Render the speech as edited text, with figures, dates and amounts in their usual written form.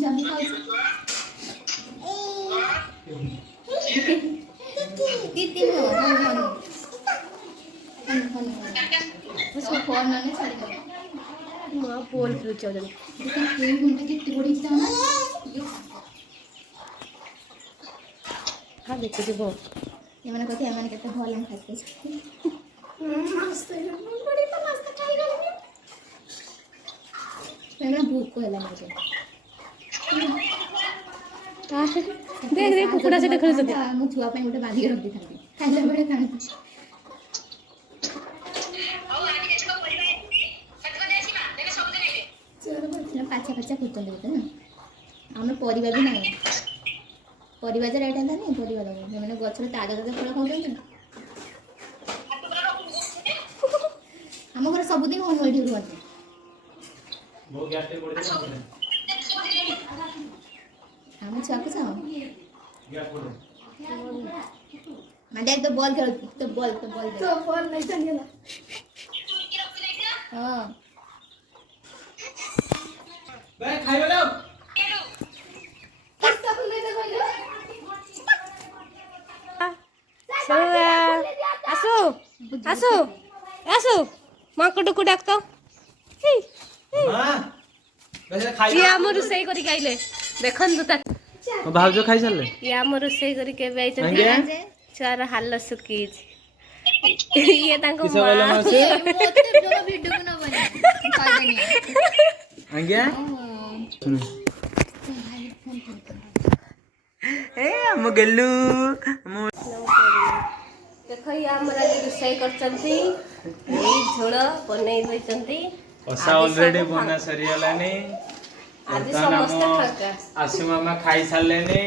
चाबी खाଉଛି ଦିଦି ନୁହଁ उसको फोन नहीं छाड़ी माँ बोल फिर चल देखा कोई घंटा कितने बड़ी था ना हाँ देखो जी वो ये मैंने कहते हैं मैंने कहते हॉल में खाते मस्त है बड़ी तो मस्त खाई गई मैंने भूख को हिला मुझे देख देख कुकुड़ा से देख रहे मु छुआ पे गोटे बांधी रखी था खाइला बड़े खाने पाछा पाछा खुद बोलते ना आम परिवा भी नहीं परिवा जो रेट है नहीं परिवा दबो मैंने गछर ताजा ताजा फल खाऊं आम घर सबुदिन हन एठी रुहते आम छुआ को चाहो मैं तो बॉल खेल तो बॉल नहीं चलेगा हां बे खाइबो लो आसो आसो आसो माँ को डुकु डाक तो हां बे खाइ ये आम रोसई करी आइले देखन तो भाउजो खाइ चलले ये आम रोसई करी के बेच आंगे चार हाल सुकीज ये तांको किसे बोले माँ मासे मोते जो वीडियो को ना बने पागल आंगे ए हम गेलु देखो ये हमरा रोसई करचंती ए झोल बनै होइचंती ओसा ऑलरेडी बना सरियालानी आज समस्त खाका आसु मामा खाइ सारलेनी